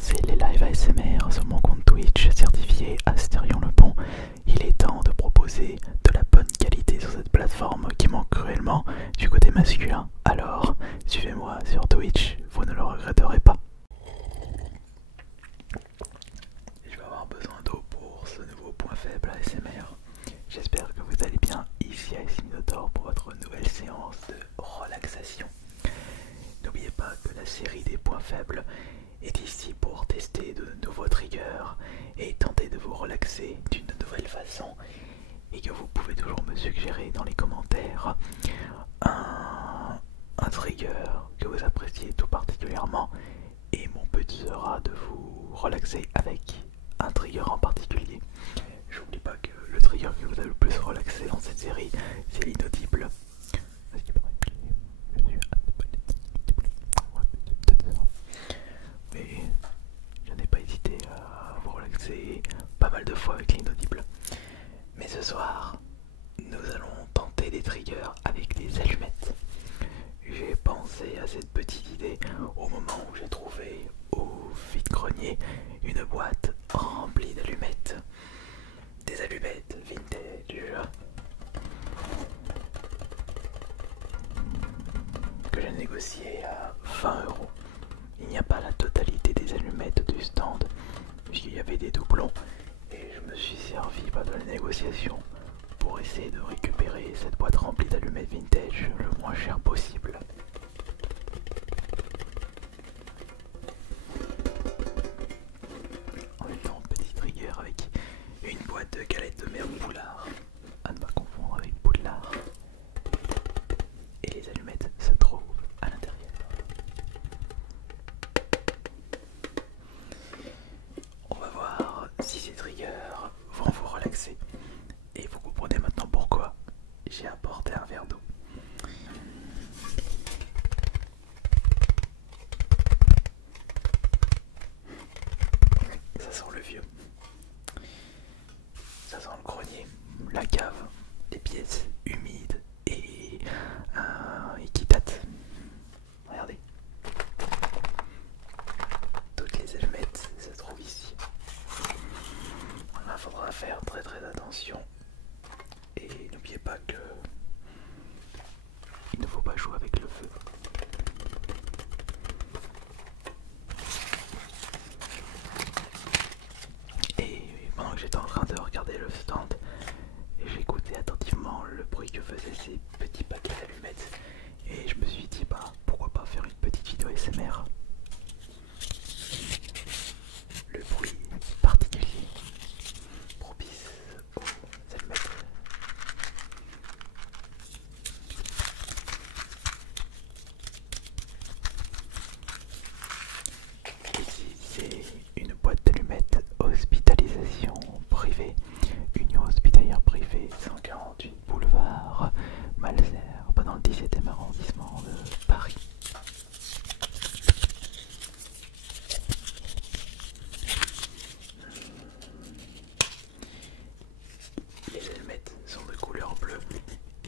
commencer les lives ASMR sur mon compte Twitch certifié Astérion Le Pont. Il est temps de proposer de la bonne qualité sur cette plateforme qui manque cruellement du côté masculin. Alors, suivez-moi sur Twitch, vous ne le regretterez pas. Je vais avoir besoin d'eau pour ce nouveau point faible ASMR. J'espère que vous allez bien ici à Minotaur pour votre nouvelle séance de relaxation. N'oubliez pas que la série des points faibles est ici pour tester de nouveaux triggers et tenter de vous relaxer d'une nouvelle façon, et que vous pouvez toujours me suggérer dans les commentaires un trigger que vous appréciez tout particulièrement, et mon but sera de vous relaxer avec un trigger en particulier. J'oublie pas que le trigger que vous a le plus relaxé dans cette série, c'est l'inaudible. Mais je n'ai pas hésité à vous relaxer pas mal de fois avec l'inaudible. Mais ce soir, nous allons tenter des triggers avec des allumettes. J'ai pensé à cette petite idée au moment où j'ai trouvé au vide-grenier une boîte remplie d'allumettes. Des allumettes vintage que j'ai négocié à 20 €. Il n'y a pas la totalité des allumettes du stand, puisqu'il y avait des doublons, et je me suis servi de la négociation pour essayer de récupérer cette boîte remplie d'allumettes vintage le moins cher possible. En même temps, petit trigger avec une boîte de galettes de mer Poulard, à ne pas confondre avec Poudlard. Et les allumettes se trouvent à l'intérieur. On va voir si ces triggers vont vous relaxer. Et vous comprenez maintenant pourquoi j'ai apporté un verre d'eau. Ça sent le vieux. Ça sent le grenier, la cave, les pièces humides et qui datent. Regardez. Toutes les allumettes se trouvent ici. Il faudra faire très attention. Et n'oubliez pas que il ne faut pas jouer avec le feu. Et pendant que j'étais en train de regarder le stand, j'écoutais attentivement le bruit que faisaient ces petits paquets d'allumettes, et je me suis dit pourquoi pas faire une petite vidéo ASMR. Le bruit particulier propice aux allumettes. Ici, c'est une boîte d'allumettes hospitalisation privée, Union hospitalière privée, 148 boulevard Malesherbes, dans le 17e arrondissement de Paris. Les allumettes sont de couleur bleue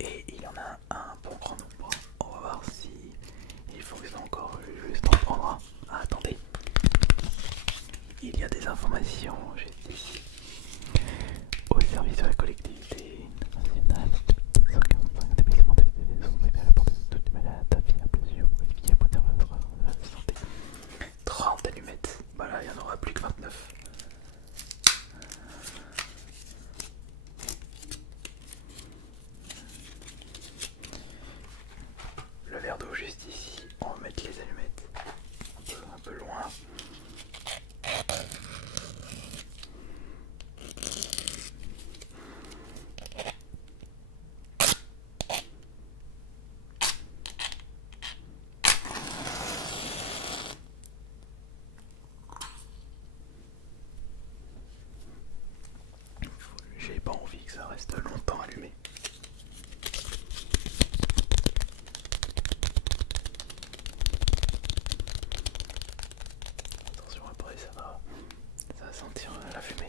et il y en a un bon grand nombre. On va voir si il fonctionne encore. Je vais juste en prendre un. Ah, attendez. Il y a des informations juste ici. Au service de la collectivité nationale, 145 établissements de vie sont privés à la portée de toutes les malades, fiables, sûrs, qualifiés à préserver la santé. 30 allumettes. Voilà, il n'y en aura plus que 29. Le verre d'eau juste ici. On va mettre les allumettes un peu loin. J'ai pas envie que ça reste longtemps allumé. Attention, après ça va sentir la fumée.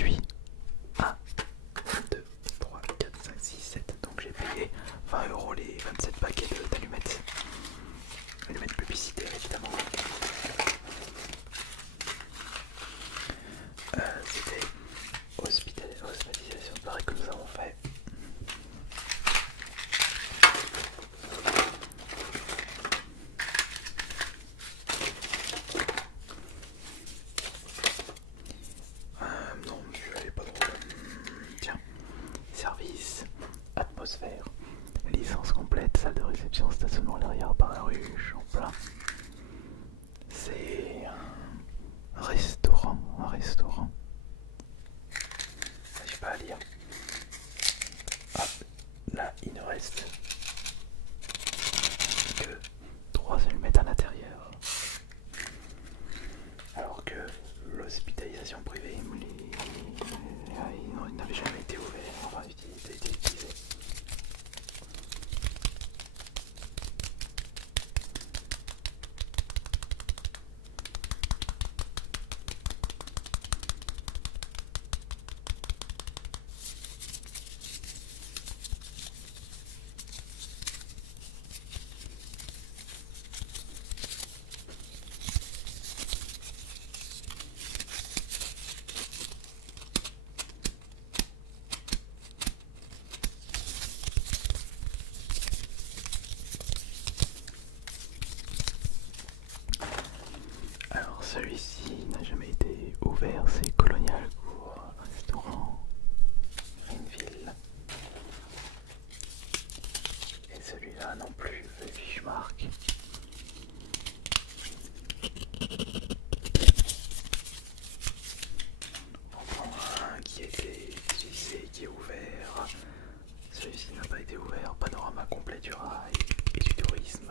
réduit à 2, 3, 4, 5, 6, 7. Donc j'ai payé 20 € les 27 paquets d'allumettes. Allumettes publicitaires évidemment. C'était hospitalisation pareil que nous avons fait. Non, elle est pas drôle. Tiens, service, atmosphère, licence complète, salle de réception, stationnement à l'arrière par la rue, Champlain. C'est un restaurant, J'arrive pas à lire. Ah, là il ne reste que 3 allumettes à l'intérieur. Alors que l'hospitalisation privée, il n'avait jamais été ouvert, enfin été utilisé. Alors celui-ci n'a jamais été ouvert, c'est Colonial Court, restaurant Greenville. Et celui-là non plus, Fischmark. On prend un qui a été utilisé, qui est ouvert. Celui-ci n'a pas été ouvert, panorama complet du rail et du tourisme.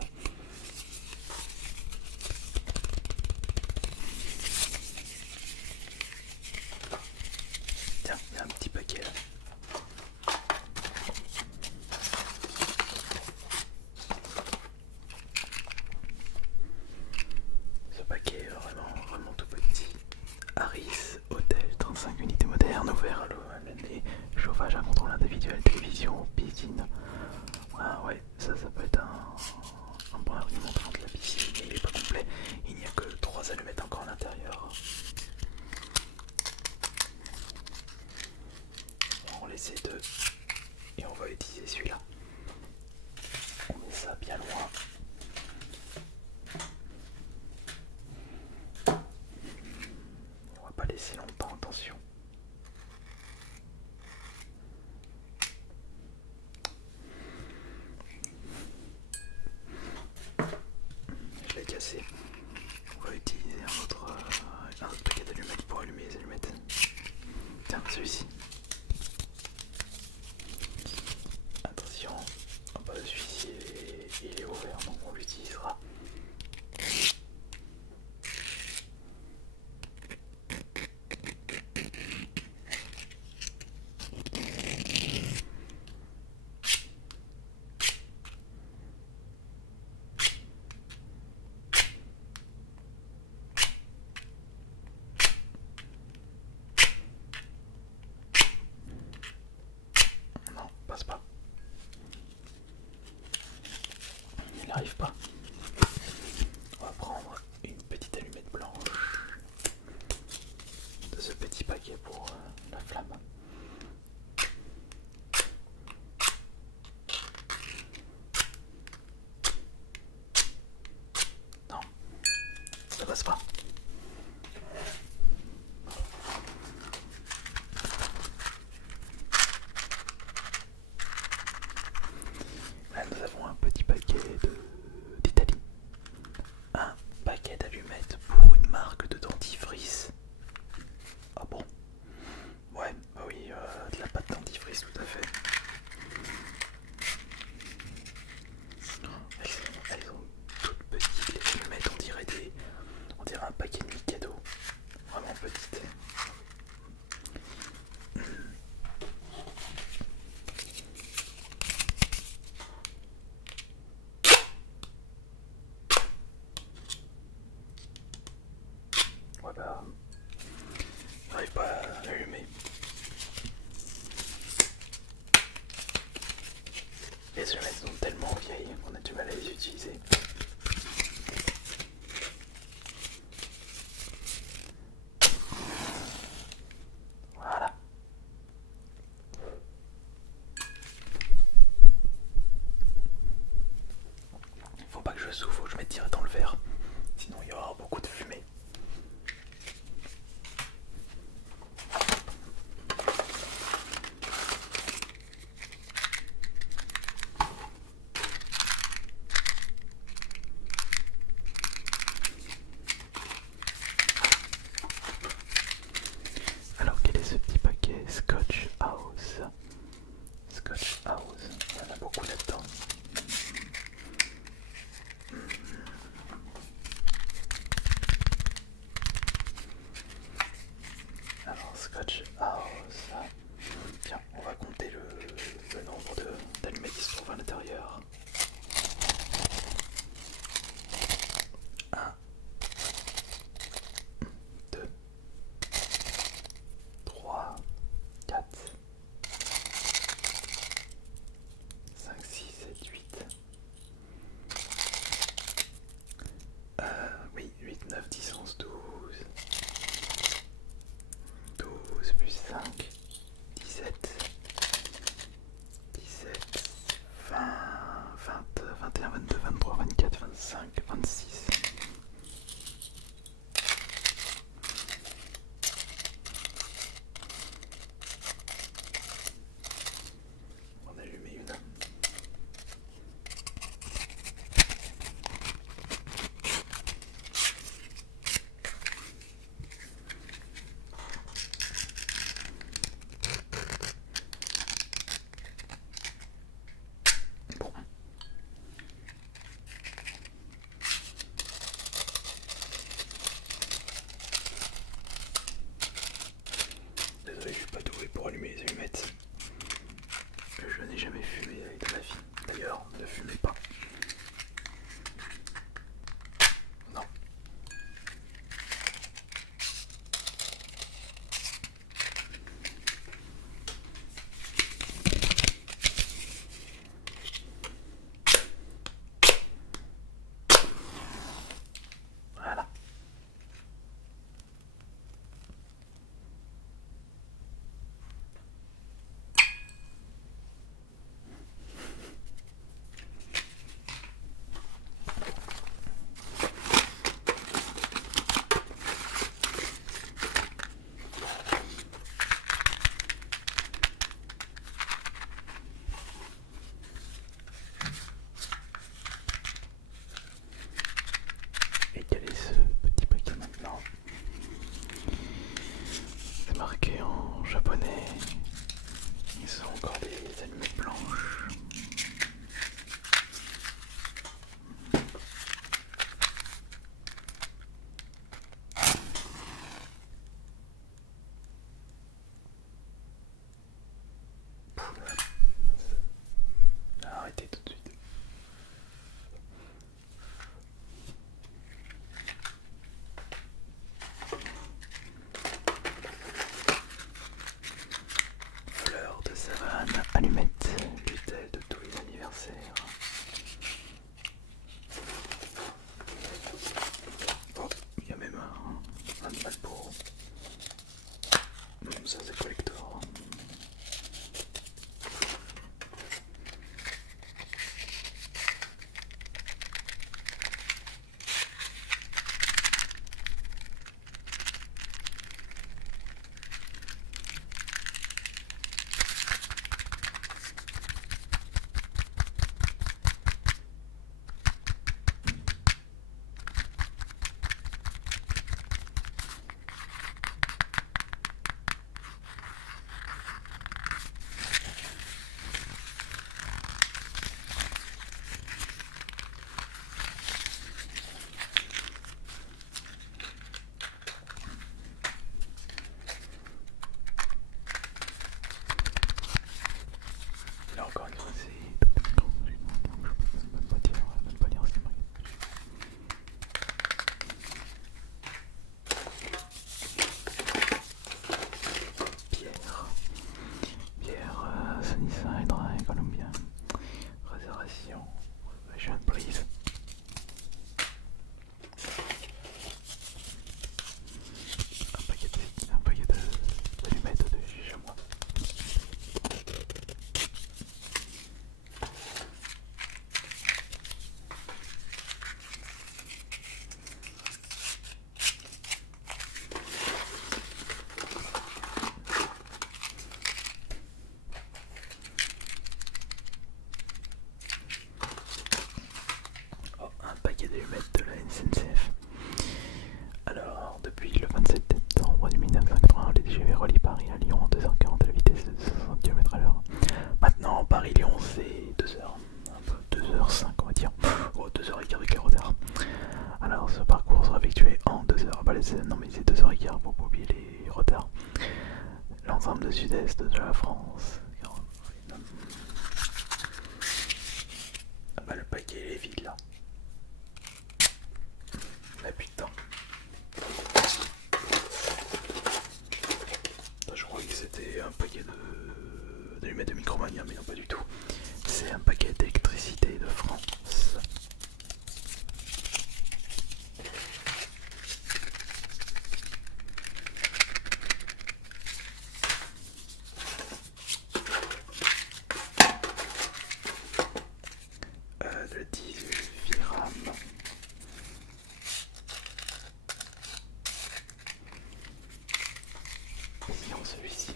Tiens, il y a un petit paquet là. Ce paquet est vraiment tout petit. Harris, hôtel, 35 unités modernes, ouvert à l'année, chauffage à contrôle individuel, télévision, piscine. Ah ouais, ça peut être un bon argument de vendre la piscine, mais il n'est pas complet. Il n'y a que 3 allumettes encore à l'intérieur. On va en laisser 2 et on va utiliser celui-là. On met ça bien loin. On va pas laisser longtemps, attention. Je l'ai cassé. On va utiliser un autre paquet d'allumettes pour allumer les allumettes. Tiens, celui-ci. Attention, celui-ci il est ouvert, donc on l'utilisera. J'arrive pas à l'allumer. Les allumettes sont tellement vieilles qu'on a du mal à les utiliser. Voilà. Faut pas que je souffle, faut que je mette direct dans le verre. Sinon il y aura beaucoup de fumée. Alors quel est ce petit paquet Scotch House? Scotch House, il y en a beaucoup là-dedans. Alors Scotch House, tiens, on va compter le nombre d'allumettes qui se trouvent à l'intérieur. 1, 2, 3, 4, 5, 6, 7, 8. Oui, 8, 9, 10, 11, 12. 12 plus 5, 17, 17, 20, 20, 21, 22, 23, 24, 25, 26. On a allumé une. Bon. Désolé, je suis pas doué pour allumer les allumettes. Je n'ai jamais fumé de ma vie. D'ailleurs, ne fumez pas. Non. Voilà. forme de sud-est de la France. Ah bah le paquet il est vide là. On a plus de temps. Je crois que c'était un paquet d'allumettes de Micromania, mais non pas du tout. C'est un paquet d'électricité de France. Le 18 RAM. Essayons celui-ci.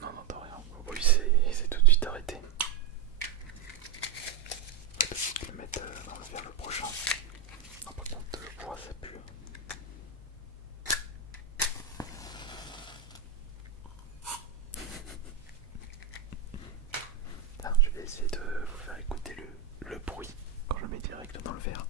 Non, n'entends rien. Oui, c'est tout de suite arrêté. Je vais le mettre dans le verre le prochain. Non, par contre, le bois ça pue. Alors, je vais essayer de vous faire écouter le bruit quand je le mets direct dans le verre.